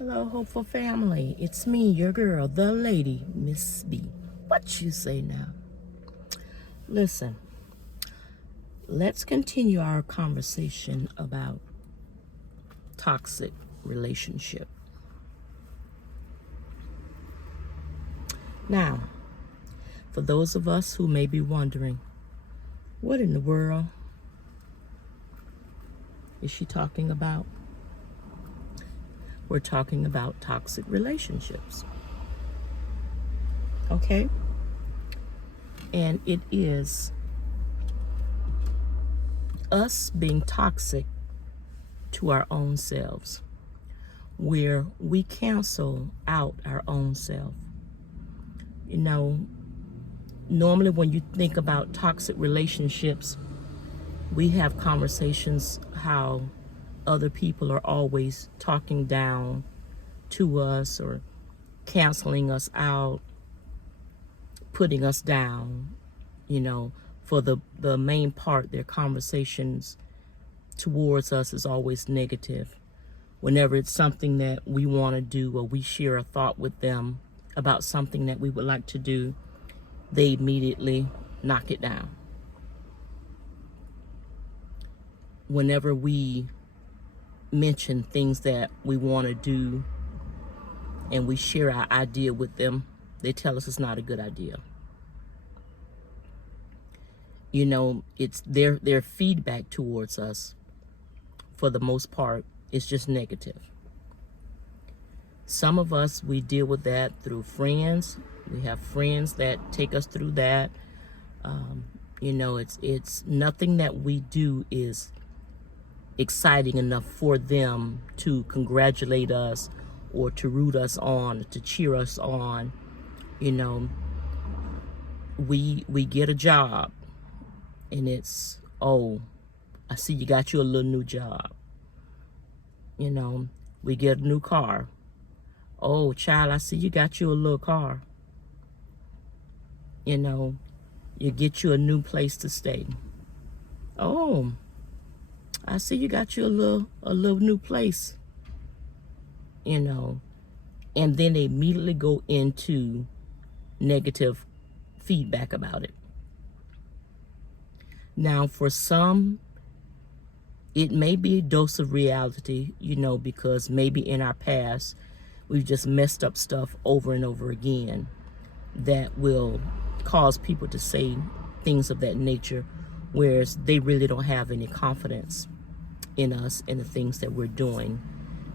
Hello, hopeful family. It's me, your girl, the lady, Miss B. What you say now? Listen, let's continue our conversation about toxic relationship. Now, for those of us who may be wondering, what in the world is she talking about? We're talking about toxic relationships. Okay? And it is us being toxic to our own selves, where we cancel out our own self. You know, normally when you think about toxic relationships, we have conversations how other people are always talking down to us or canceling us out, putting us down, for the main part, their conversations towards us is always negative. Whenever it's something that we want to do or we share a thought with them about something that we would like to do, they immediately knock it down. Whenever we mention things that we want to do and we share our idea with them, they tell us it's not a good idea. It's their feedback towards us, for the most part, is just negative. Some of us, we deal with that through friends. We have friends that take us through that. It's nothing that we do is exciting enough for them to congratulate us or to root us on, to cheer us on. We get a job and it's, oh, I see you got you a little new job. We get a new car. Oh, child, I see you got you a little car. You get you a new place to stay. Oh, I see you got you a little new place. And then they immediately go into negative feedback about it. Now, for some, it may be a dose of reality, because maybe in our past, we've just messed up stuff over and over again that will cause people to say things of that nature, whereas they really don't have any confidence in us and the things that we're doing,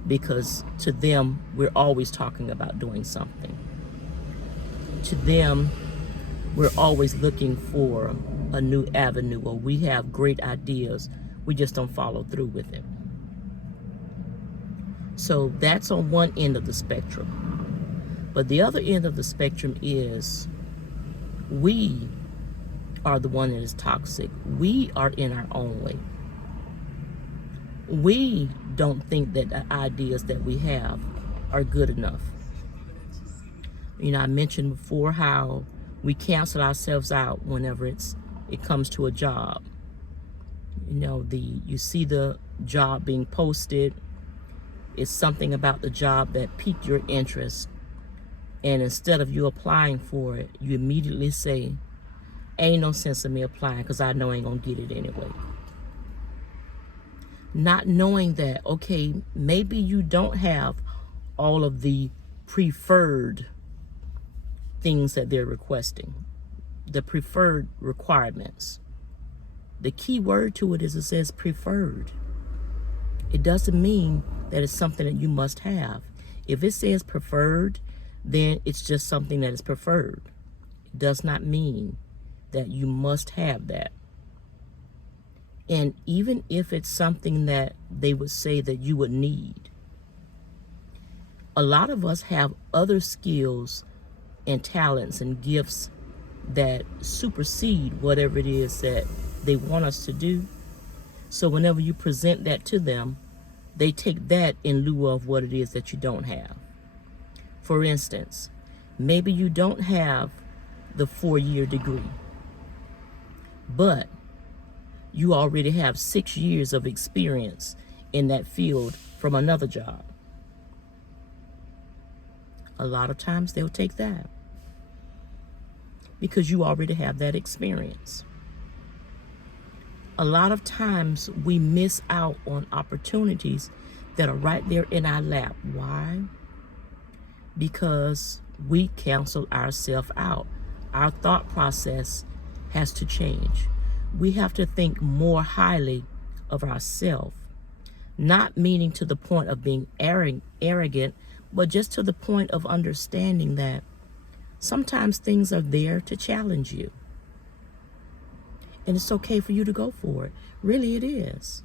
because to them, we're always talking about doing something. To them, we're always looking for a new avenue, or we have great ideas, we just don't follow through with it. So that's on one end of the spectrum. But the other end of the spectrum is we are the one that is toxic. We are in our own way. We don't think that the ideas that we have are good enough. I mentioned before how we cancel ourselves out whenever it comes to a job. You see the job being posted. It's something about the job that piqued your interest, and instead of you applying for it, you immediately say, ain't no sense in me applying because I know I ain't gonna get it anyway. Not knowing that, okay, maybe you don't have all of the preferred things that they're requesting, the preferred requirements. The key word to it is it says preferred. It doesn't mean that it's something that you must have. If it says preferred, then it's just something that is preferred. It does not mean that you must have that. And even if it's something that they would say that you would need, a lot of us have other skills and talents and gifts that supersede whatever it is that they want us to do. So whenever you present that to them, they take that in lieu of what it is that you don't have. For instance, maybe you don't have the 4-year degree, but you already have 6 years of experience in that field from another job. A lot of times they'll take that because you already have that experience. A lot of times we miss out on opportunities that are right there in our lap. Why? Because we cancel ourselves out. Our thought process has to change. We have to think more highly of ourselves, not meaning to the point of being arrogant, but just to the point of understanding that sometimes things are there to challenge you. And it's okay for you to go for it. Really, it is.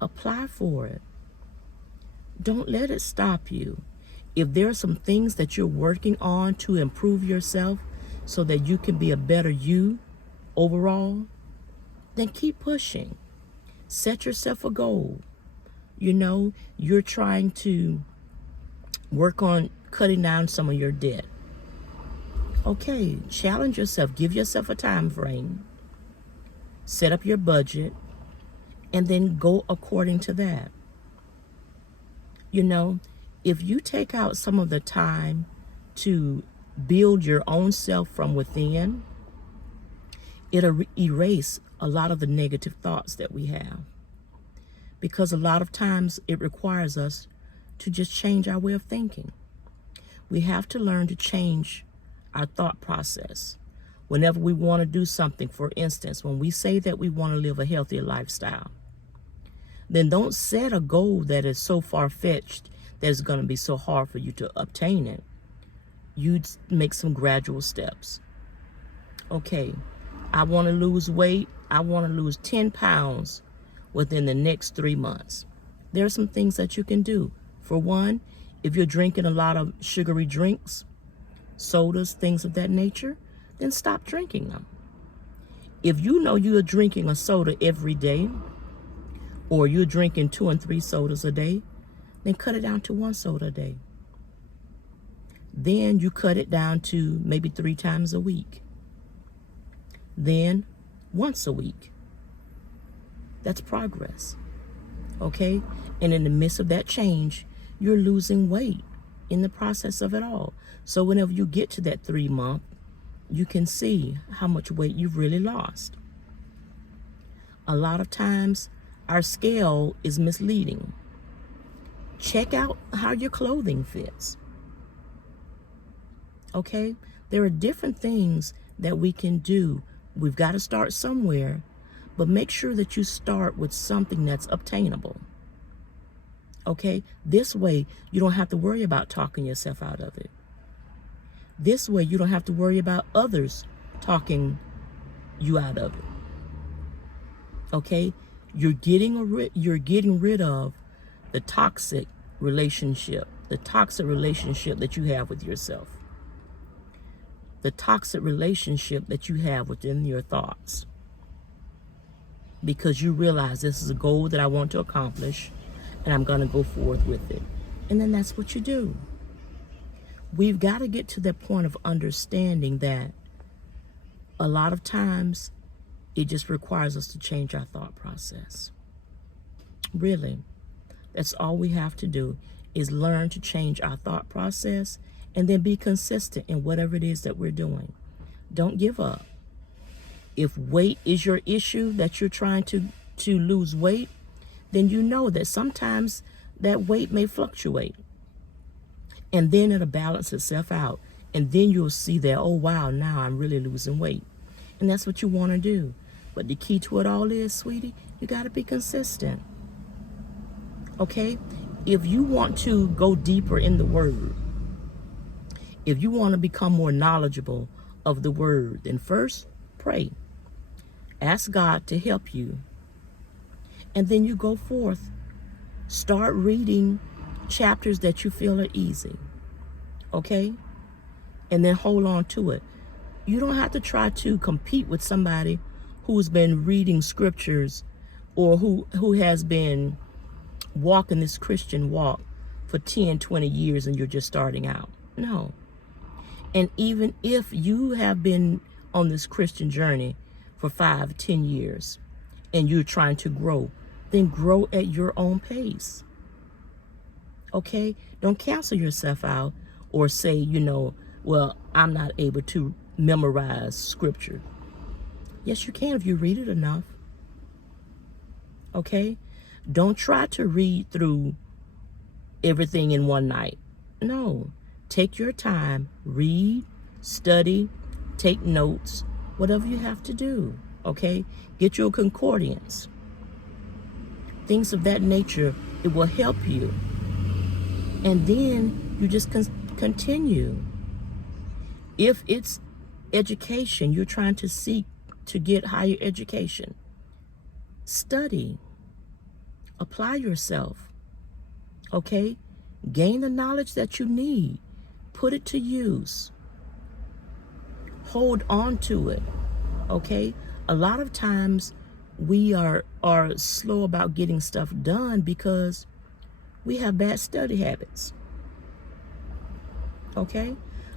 Apply for it. Don't let it stop you. If there are some things that you're working on to improve yourself so that you can be a better you overall, then keep pushing. Set yourself a goal. You know, you're trying to work on cutting down some of your debt. Okay, challenge yourself. Give yourself a time frame. Set up your budget, and then go according to that. You know, if you take out some of the time to build your own self from within, it'll erase a lot of the negative thoughts that we have. Because a lot of times it requires us to just change our way of thinking. We have to learn to change our thought process. Whenever we want to do something, for instance, when we say that we want to live a healthier lifestyle, then don't set a goal that is so far-fetched that it's going to be so hard for you to obtain it. You make some gradual steps. Okay, I want to lose weight. I want to lose 10 pounds within the next 3 months. There are some things that you can do. For one, if you're drinking a lot of sugary drinks, sodas, things of that nature, then stop drinking them. If you know you're drinking a soda every day, or you're drinking 2 and 3 sodas a day, then cut it down to 1 soda a day. Then you cut it down to maybe 3 times a week. Then once a week. That's progress. Okay? And in the midst of that change, you're losing weight in the process of it all. So whenever you get to that 3 month, you can see how much weight you've really lost. A lot of times, our scale is misleading. Check out how your clothing fits. Okay? There are different things that we can do. We've got to start somewhere, but make sure that you start with something that's obtainable. Okay? This way, you don't have to worry about talking yourself out of it. This way, you don't have to worry about others talking you out of it. Okay? You're getting rid of the toxic relationship that you have with yourself. The toxic relationship that you have within your thoughts. Because you realize this is a goal that I want to accomplish, and I'm going to go forth with it. And then that's what you do. We've got to get to that point of understanding that a lot of times it just requires us to change our thought process. Really, that's all we have to do is learn to change our thought process and then be consistent in whatever it is that we're doing. Don't give up. If weight is your issue, that you're trying to lose weight, then you know that sometimes that weight may fluctuate. And then it'll balance itself out. And then you'll see that, oh, wow, now I'm really losing weight. And that's what you want to do. But the key to it all is, sweetie, you got to be consistent. Okay? If you want to go deeper in the Word, if you want to become more knowledgeable of the Word, then first, pray. Ask God to help you. And then you go forth. Start reading chapters that you feel are easy. Okay? And then hold on to it. You don't have to try to compete with somebody who's been reading scriptures or who has been walking this Christian walk for 10, 20 years and you're just starting out. No. And even if you have been on this Christian journey for 5, 10 years and you're trying to grow, then grow at your own pace. Okay? Don't cancel yourself out or say, well, I'm not able to memorize scripture. Yes, you can if you read it enough. Okay? Don't try to read through everything in one night. No. Take your time, read, study, take notes, whatever you have to do. Okay? Get your concordance. Things of that nature, it will help you. And then you just continue. If it's education, you're trying to seek to get higher education, study, apply yourself, okay? Gain the knowledge that you need, put it to use, hold on to it, okay? A lot of times we are slow about getting stuff done because we have bad study habits, okay?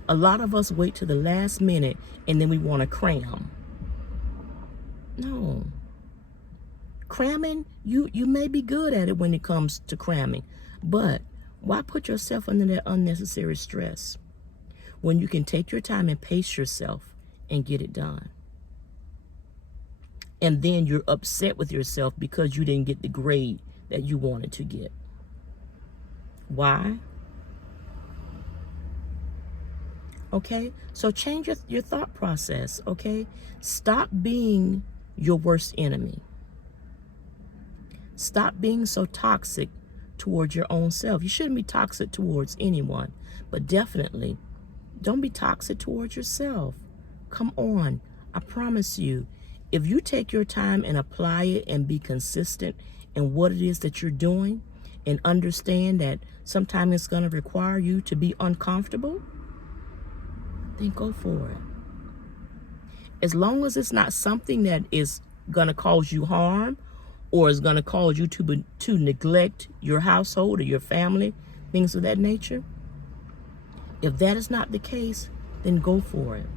A lot of us wait to the last minute and then we want to cram. No. Cramming, you may be good at it when it comes to cramming, but why put yourself under that unnecessary stress when you can take your time and pace yourself and get it done? And then you're upset with yourself because you didn't get the grade that you wanted to get. Why? Okay, so change your thought process, okay? Stop being your worst enemy. Stop being so toxic towards your own self. You shouldn't be toxic towards anyone, but definitely don't be toxic towards yourself. Come on, I promise you, if you take your time and apply it and be consistent in what it is that you're doing and understand that sometimes it's going to require you to be uncomfortable, then go for it. As long as it's not something that is going to cause you harm or is going to cause you to neglect your household or your family, things of that nature, if that is not the case, then go for it.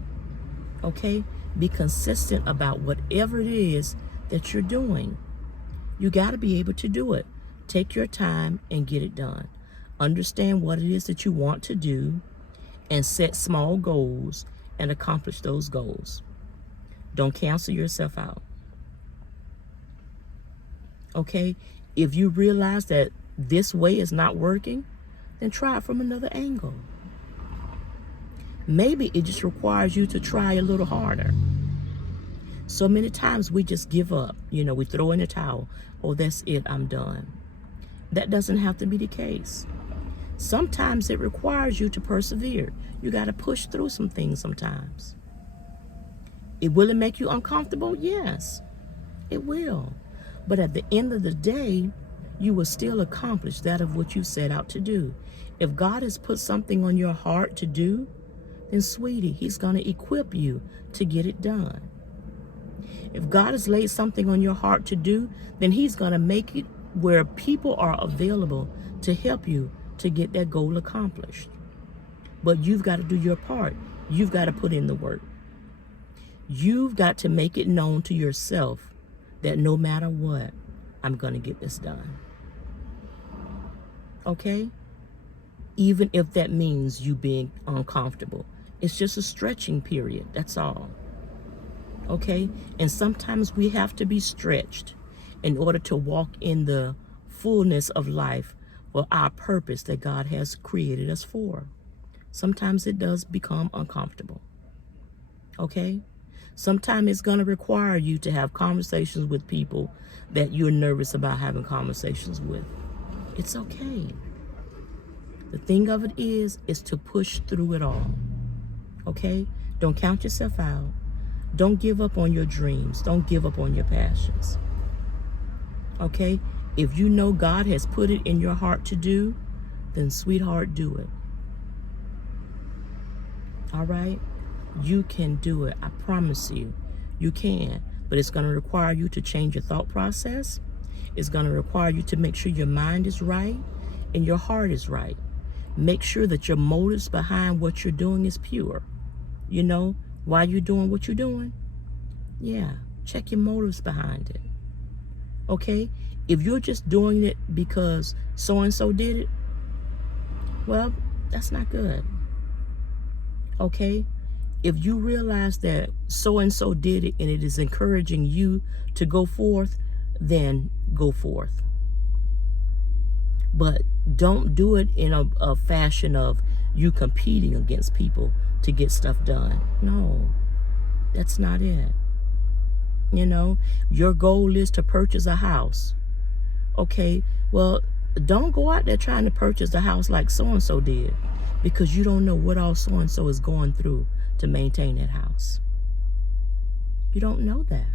Okay? Be consistent about whatever it is that you're doing. You got to be able to do it. Take your time and get it done. Understand what it is that you want to do and set small goals and accomplish those goals. Don't cancel yourself out. Okay? If you realize that this way is not working, then try it from another angle. Maybe it just requires you to try a little harder. So many times we just give up. We throw in the towel. Oh, that's it, I'm done. That doesn't have to be the case. Sometimes it requires you to persevere. You got to push through some things sometimes. Will it make you uncomfortable? Yes, it will. But at the end of the day, you will still accomplish that of what you set out to do. If God has put something on your heart to do, then sweetie, he's going to equip you to get it done. If God has laid something on your heart to do, then he's going to make it where people are available to help you to get that goal accomplished. But you've got to do your part. You've got to put in the work. You've got to make it known to yourself that no matter what, I'm going to get this done. Okay? Even if that means you being uncomfortable. It's just a stretching period. That's all. Okay? And sometimes we have to be stretched in order to walk in the fullness of life for our purpose that God has created us for. Sometimes it does become uncomfortable. Okay? Sometimes it's going to require you to have conversations with people that you're nervous about having conversations with. It's okay. The thing of it is to push through it all. Okay? Don't count yourself out. Don't give up on your dreams. Don't give up on your passions. Okay? If you know God has put it in your heart to do, then sweetheart, do it. All right? You can do it. I promise you. You can. But it's going to require you to change your thought process. It's going to require you to make sure your mind is right and your heart is right. Make sure that your motives behind what you're doing is pure. Why you're doing what you're doing? Yeah. Check your motives behind it. Okay? If you're just doing it because so-and-so did it, well, that's not good. Okay? If you realize that so-and-so did it and it is encouraging you to go forth, then go forth. But don't do it in a fashion of you competing against people to get stuff done. No, that's not it. You know, your goal is to purchase a house. Okay, well, don't go out there trying to purchase a house like so-and-so did, because you don't know what all so-and-so is going through to maintain that house. You don't know that.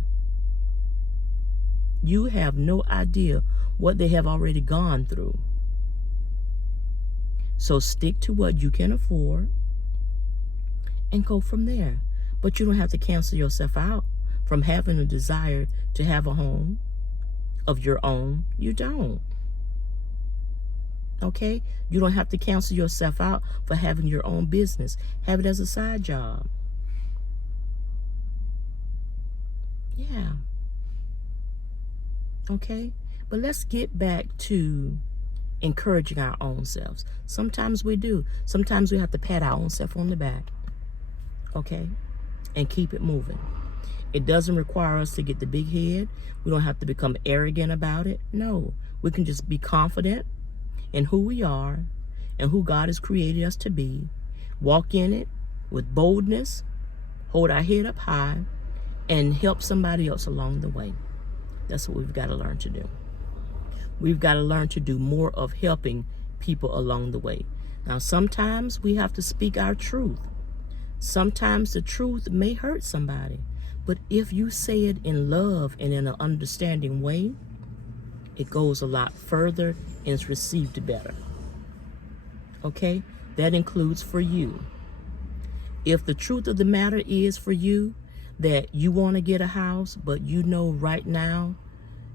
You have no idea what they have already gone through. So stick to what you can afford and go from there. But you don't have to cancel yourself out from having a desire to have a home of your own. You don't. Okay? You don't have to cancel yourself out for having your own business. Have it as a side job. Yeah. Okay? But let's get back to encouraging our own selves. Sometimes we do. Sometimes we have to pat our own self on the back. Okay? And keep it moving. It doesn't require us to get the big head. We don't have to become arrogant about it. No. We can just be confident in who we are and who God has created us to be. Walk in it with boldness, hold our head up high, and help somebody else along the way. That's what we've got to learn to do. We've got to learn to do more of helping people along the way. Now, sometimes we have to speak our truth. Sometimes the truth may hurt somebody, but if you say it in love and in an understanding way, it goes a lot further and it's received better. Okay? That includes for you. If the truth of the matter is for you that you want to get a house, but you know right now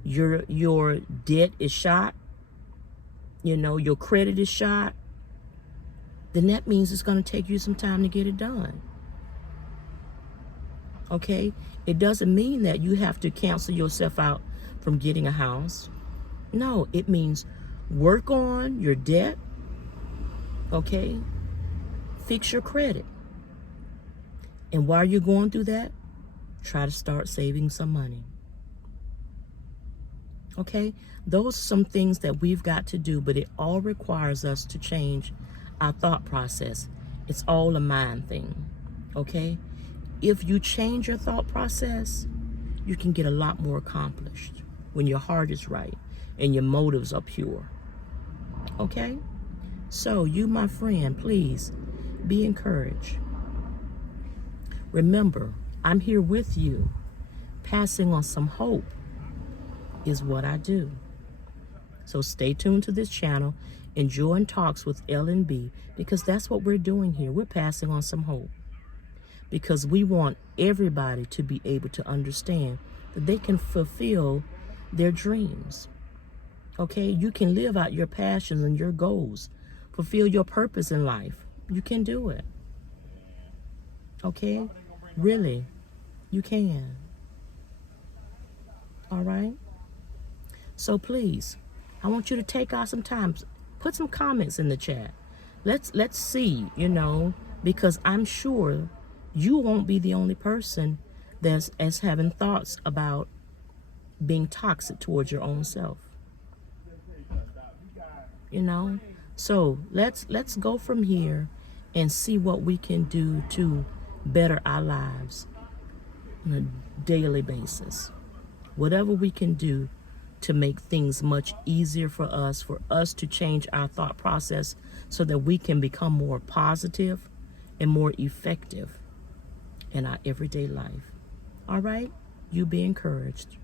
your debt is shot, you know, your credit is shot, then that means it's going to take you some time to get it done. Okay? It doesn't mean that you have to cancel yourself out from getting a house. No, it means work on your debt, okay? Fix your credit. And while you're going through that, try to start saving some money. Okay? Those are some things that we've got to do, but it all requires us to change our thought process. It's all a mind thing, okay? If you change your thought process, you can get a lot more accomplished when your heart is right and your motives are pure. Okay? So you, my friend, please be encouraged. Remember, I'm here with you. Passing on some hope is what I do. So stay tuned to this channel and join Talks with L&B, because that's what we're doing here. We're passing on some hope, because we want everybody to be able to understand that they can fulfill their dreams. Okay? You can live out your passions and your goals. Fulfill your purpose in life. You can do it. Okay? Really, you can. All right? So please, I want you to take out some time. Put some comments in the chat. Let's see, you know, because I'm sure you won't be the only person that's having thoughts about being toxic towards your own self. You know? So let's go from here and see what we can do to better our lives on a daily basis. Whatever we can do to make things much easier for us to change our thought process so that we can become more positive and more effective in our everyday life. All right? You be encouraged.